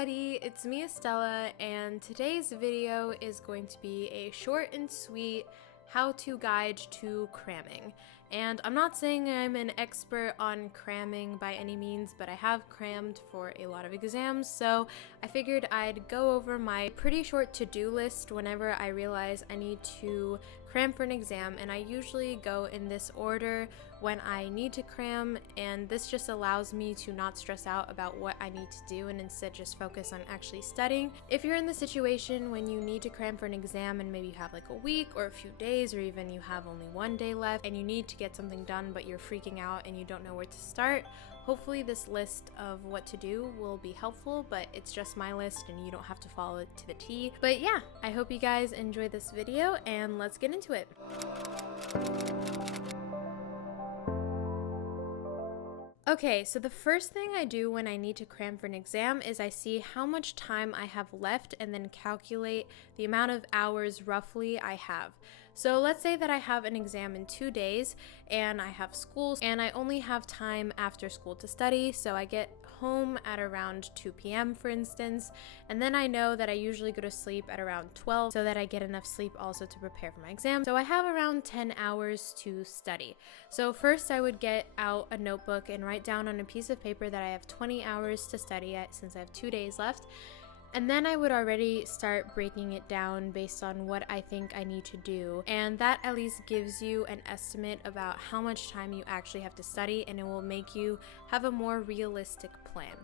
everybody, it's me Estella, and today's video is going to be a short and sweet how-to guide to cramming. And I'm not saying I'm an expert on cramming by any means, but I have crammed for a lot of exams, so I figured I'd go over my pretty short to-do list whenever I realize I need to cram for an exam, and I usually go in this order when I need to cram, and this just allows me to not stress out about what I need to do and instead just focus on actually studying. If you're in the situation when you need to cram for an exam and maybe you have like a week or a few days, or even you have only one day left and you need to get something done but you're freaking out and you don't know where to start, hopefully this list of what to do will be helpful, but it's just my list and you don't have to follow it to the T. But yeah, I hope you guys enjoy this video and let's get into it. Okay, so the first thing I do when I need to cram for an exam is I see how much time I have left and then calculate the amount of hours roughly I have. So let's say that I have an exam in 2 days and I have school and I only have time after school to study, so I get home at around 2 p.m. for instance, and then I know that I usually go to sleep at around 12 so that I get enough sleep also to prepare for my exam. So I have around 10 hours to study. So first I would get out a notebook and write down on a piece of paper that I have 20 hours to study at since I have 2 days left. And then I would already start breaking it down based on what I think I need to do. And that at least gives you an estimate about how much time you actually have to study, and it will make you have a more realistic plan.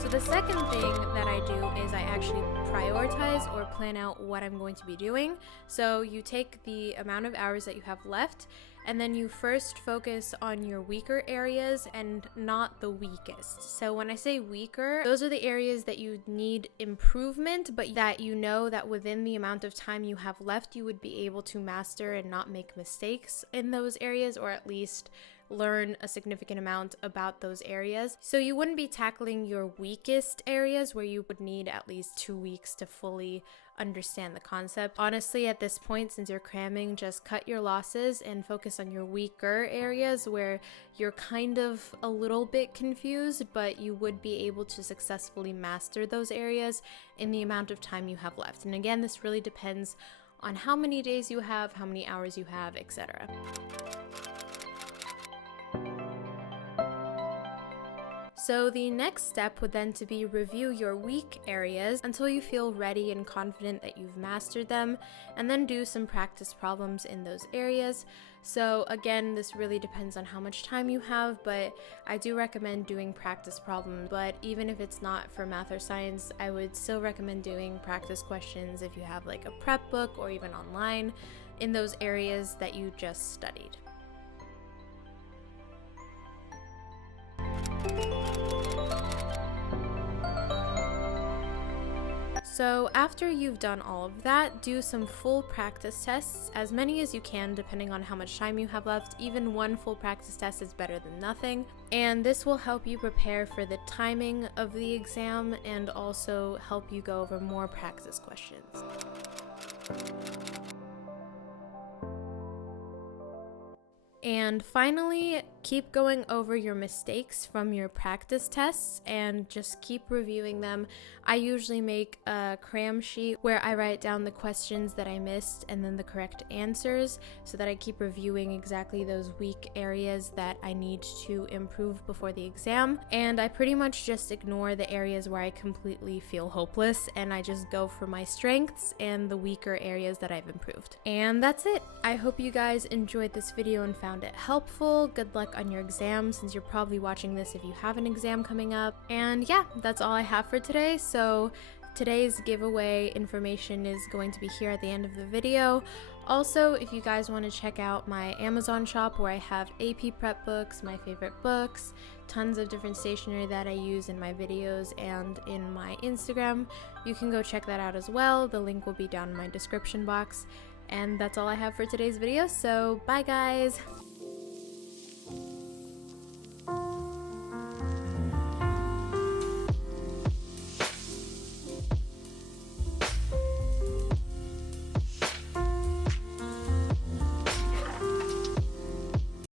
So the second thing that I do is I actually prioritize or plan out what I'm going to be doing. So you take the amount of hours that you have left, and then you first focus on your weaker areas and not the weakest. So when I say weaker, those are the areas that you need improvement, but that you know that within the amount of time you have left, you would be able to master and not make mistakes in those areas, or at least learn a significant amount about those areas. So you wouldn't be tackling your weakest areas where you would need at least 2 weeks to fully understand the concept. Honestly, at this point, since you're cramming, just cut your losses and focus on your weaker areas where you're kind of a little bit confused, but you would be able to successfully master those areas in the amount of time you have left. And again, this really depends on how many days you have, how many hours you have, etc. So the next step would then to be review your weak areas until you feel ready and confident that you've mastered them, and then do some practice problems in those areas. So again, this really depends on how much time you have, but I do recommend doing practice problems. But even if it's not for math or science, I would still recommend doing practice questions if you have like a prep book or even online in those areas that you just studied. So after you've done all of that, do some full practice tests, as many as you can depending on how much time you have left. Even one full practice test is better than nothing, and this will help you prepare for the timing of the exam and also help you go over more practice questions. And finally, keep going over your mistakes from your practice tests and just keep reviewing them. I usually make a cram sheet where I write down the questions that I missed and then the correct answers so that I keep reviewing exactly those weak areas that I need to improve before the exam. And I pretty much just ignore the areas where I completely feel hopeless, and I just go for my strengths and the weaker areas that I've improved. And that's it. I hope you guys enjoyed this video and found it helpful. Good luck on your exam, since you're probably watching this if you have an exam coming up. And yeah, that's all I have for today. So today's giveaway information is going to be here at the end of the video. Also, if you guys want to check out my Amazon shop where I have AP prep books, my favorite books, tons of different stationery that I use in my videos and in my Instagram, you can go check that out as well. The link will be down in my description box. And that's all I have for today's video, so bye guys!